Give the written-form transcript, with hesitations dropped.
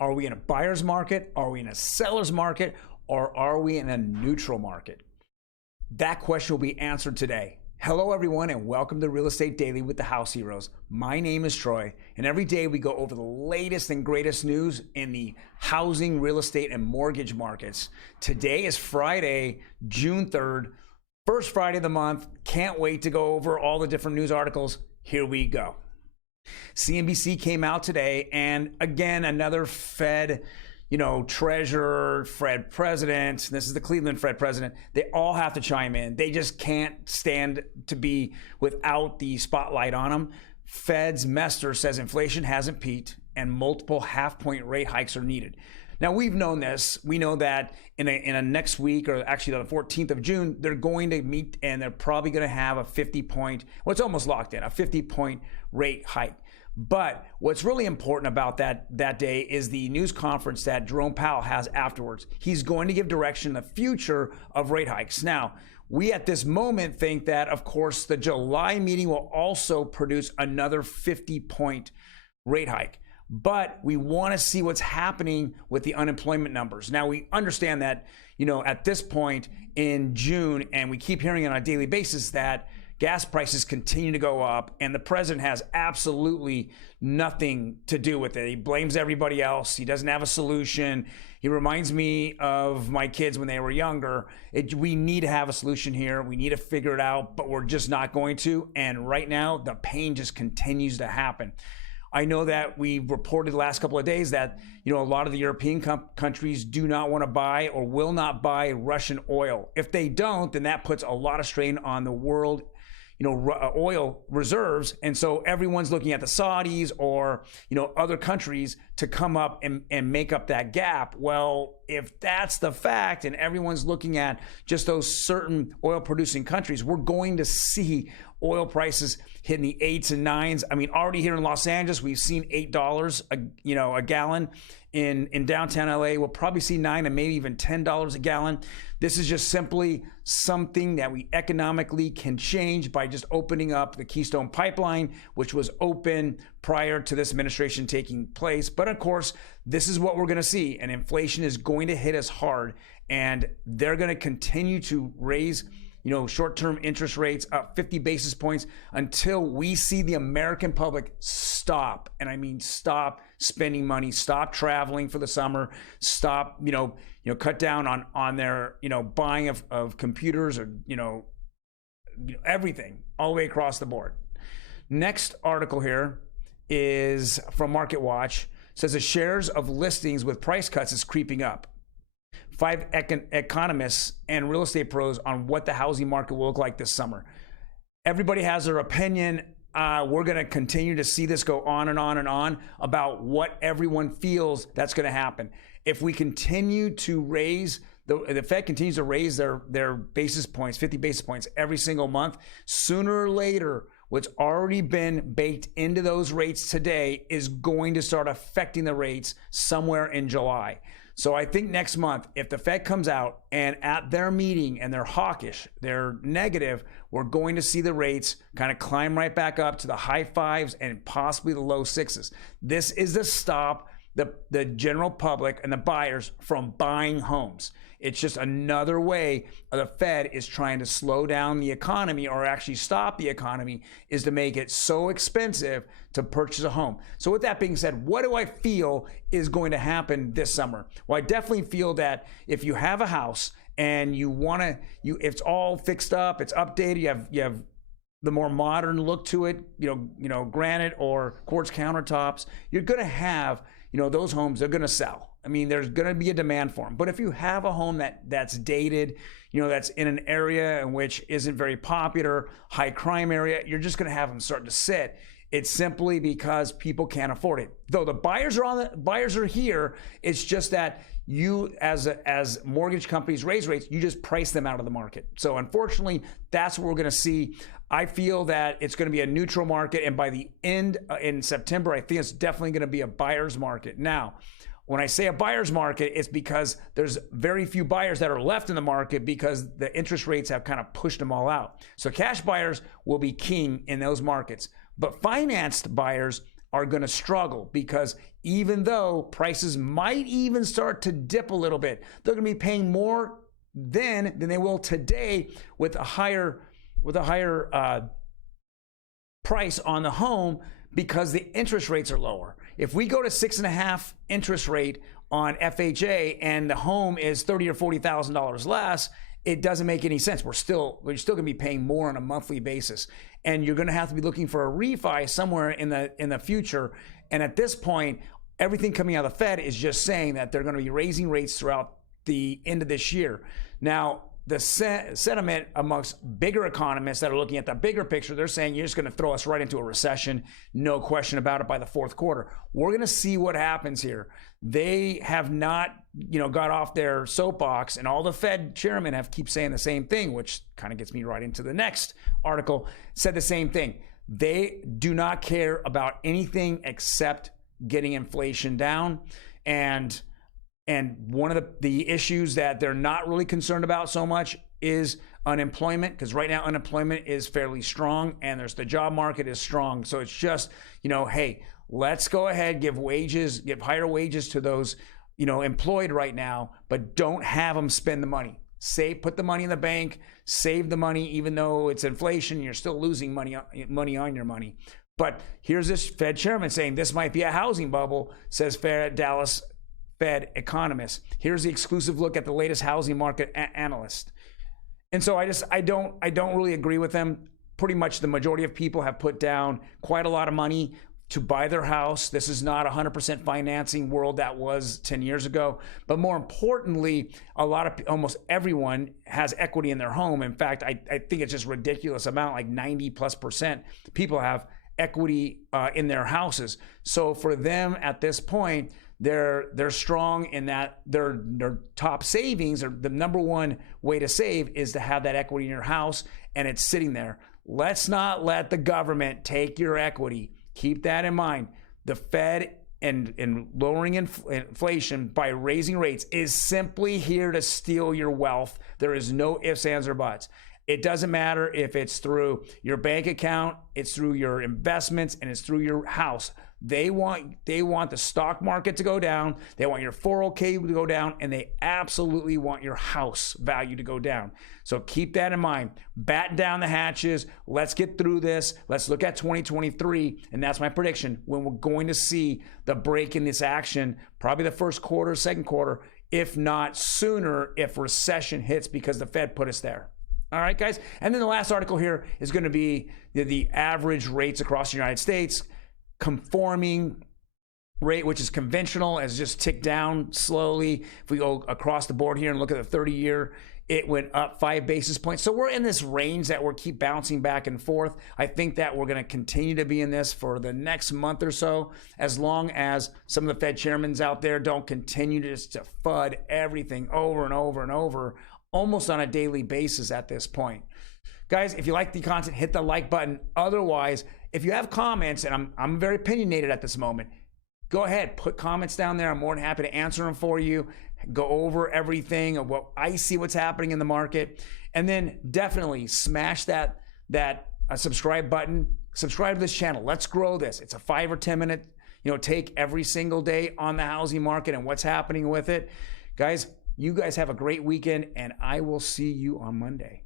Are we in a buyer's market? Are we in a seller's market? Or are we in a neutral market? That question will be answered today. Hello everyone and welcome to Real Estate Daily with the House Heroes. My name is Troy and every day we go over the latest and greatest news in the housing, real estate, and mortgage markets. Today is Friday, June 3rd, first Friday of the month. Can't wait to go over all the different news articles. Here we go. CNBC came out today and again, another Fed, treasurer, Fed president, this is the Cleveland Fed president, they all have to chime in. They just can't stand to be without the spotlight on them. Fed's Mester says inflation hasn't peaked and multiple half-point rate hikes are needed. Now, we've known this. We know that in a next week, or actually the 14th of June, they're going to meet and they're probably going to have a 50-point, well, it's almost locked in, a 50-point rate hike. But what's really important about that day is the news conference that Jerome Powell has afterwards. He's going to give direction in the future of rate hikes. Now, we at this moment think that, of course, the July meeting will also produce another 50-point rate hike. But we want to see what's happening with the unemployment numbers. Now, we understand that, at this point in June, and we keep hearing on a daily basis that gas prices continue to go up, and the president has absolutely nothing to do with it. He blames everybody else. He doesn't have a solution. He reminds me of my kids when they were younger. We need to have a solution here. We need to figure it out, but we're just not going to. And right now, the pain just continues to happen. I know that we reported the last couple of days that, a lot of the European countries do not want to buy or will not buy Russian oil. If they don't, then that puts a lot of strain on the world oil reserves. And so everyone's looking at the Saudis or, other countries to come up and make up that gap. Well, if that's the fact and everyone's looking at just those certain oil producing countries, we're going to see oil prices hitting the 8s and 9s. I mean, already here in Los Angeles, we've seen $8 a gallon. In downtown LA, we'll probably see $9 and maybe even $10 a gallon. This is just simply something that we economically can change by just opening up the Keystone Pipeline, which was open prior to this administration taking place. But of course, this is what we're going to see, and inflation is going to hit us hard, and they're going to continue to raise short-term interest rates up 50 basis points until we see the American public stop, and I mean stop spending money, stop traveling for the summer, stop, cut down on their, buying of computers or, everything all the way across the board. Next article here is from Market Watch. It says the shares of listings with price cuts is creeping up. 5 economists and real estate pros on what the housing market will look like this summer. Everybody has their opinion. We're going to continue to see this go on and on and on about what everyone feels that's going to happen. If we continue to raise, the Fed continues to raise their basis points, 50 basis points every single month, sooner or later, what's already been baked into those rates today is going to start affecting the rates somewhere in July. So I think next month, if the Fed comes out and at their meeting and they're hawkish, they're negative, we're going to see the rates kind of climb right back up to the high 5s and possibly the low 6s. This is to stop the general public and the buyers from buying homes. It's just another way the Fed is trying to slow down the economy, or actually stop the economy, is to make it so expensive to purchase a home. So with that being said, what do I feel is going to happen this summer? Well, I definitely feel that if you have a house and it's all fixed up, it's updated, you have the more modern look to it, granite or quartz countertops, you're going to have, those homes, they're going to sell. I mean, there's going to be a demand for them. But if you have a home that's dated, that's in an area in which isn't very popular, high crime area, you're just going to have them start to sit. It's simply because people can't afford it. Though the buyers are here, it's just that you, as mortgage companies raise rates, you just price them out of the market. So unfortunately, that's what we're going to see. I feel that it's going to be a neutral market, and by the end in September, I think it's definitely going to be a buyer's market. Now, when I say a buyer's market, it's because there's very few buyers that are left in the market because the interest rates have kind of pushed them all out. So cash buyers will be king in those markets. But financed buyers are going to struggle because even though prices might even start to dip a little bit. They're going to be paying more then than they will today with a higher price on the home because the interest rates are lower. If we go to 6.5 interest rate on FHA and the home is $30,000 or $40,000 less, it doesn't make any sense. We're still going to be paying more on a monthly basis, and you're going to have to be looking for a refi somewhere in the future. And at this point, everything coming out of the Fed is just saying that they're going to be raising rates throughout the end of this year. Now, the sentiment amongst bigger economists that are looking at the bigger picture, they're saying you're just going to throw us right into a recession, no question about it, by the fourth quarter. We're going to see what happens here. They have not, got off their soapbox, and all the Fed chairmen keep saying the same thing, which kind of gets me right into the next article, said the same thing. They do not care about anything except getting inflation down. And one of the issues that they're not really concerned about so much is unemployment, because right now unemployment is fairly strong and the job market is strong. So it's just, hey, let's go ahead, give higher wages to those, employed right now, but don't have them spend the money. Put the money in the bank, save the money, even though it's inflation, you're still losing money on your money. But here's this Fed chairman saying this might be a housing bubble, says Dallas Fed economists. Here's the exclusive look at the latest housing market analyst. And so I don't really agree with them. Pretty much the majority of people have put down quite a lot of money to buy their house. This is not 100% financing world that was 10 years ago. But more importantly, almost everyone has equity in their home. In fact, I think it's just ridiculous amount, like 90+% people have equity in their houses. So for them at this point, they're strong in that their top savings, or the number one way to save is to have that equity in your house, and it's sitting there. Let's not let the government take your equity. Keep that in mind. The Fed and lowering inflation by raising rates is simply here to steal your wealth. There is no ifs, ands, or buts. It doesn't matter if it's through your bank account, it's through your investments, and it's through your house. They want the stock market to go down. They want your 401k to go down, and they absolutely want your house value to go down. So keep that in mind. Batten down the hatches. Let's get through this. Let's look at 2023, and that's my prediction, when we're going to see the break in this action, probably the first quarter, second quarter, if not sooner, if recession hits, because the Fed put us there. All right, guys. And then the last article here is going to be the average rates across the United States. Conforming rate, which is conventional, has just ticked down slowly. If we go across the board here and look at the 30-year, it went up 5 basis points. So we're in this range that we're keep bouncing back and forth. I think that we're going to continue to be in this for the next month or so, as long as some of the Fed chairmen out there don't continue to just FUD everything over and over and over, almost on a daily basis at this point. Guys, if you like the content, hit the like button. Otherwise, if you have comments, and I'm very opinionated at this moment, go ahead, put comments down there. I'm more than happy to answer them for you, go over everything of what I see, what's happening in the market. And then definitely smash that subscribe button. Subscribe to this channel. Let's grow this. It's a 5 or 10 minute take every single day on the housing market and what's happening with it. Guys, you guys have a great weekend, and I will see you on Monday.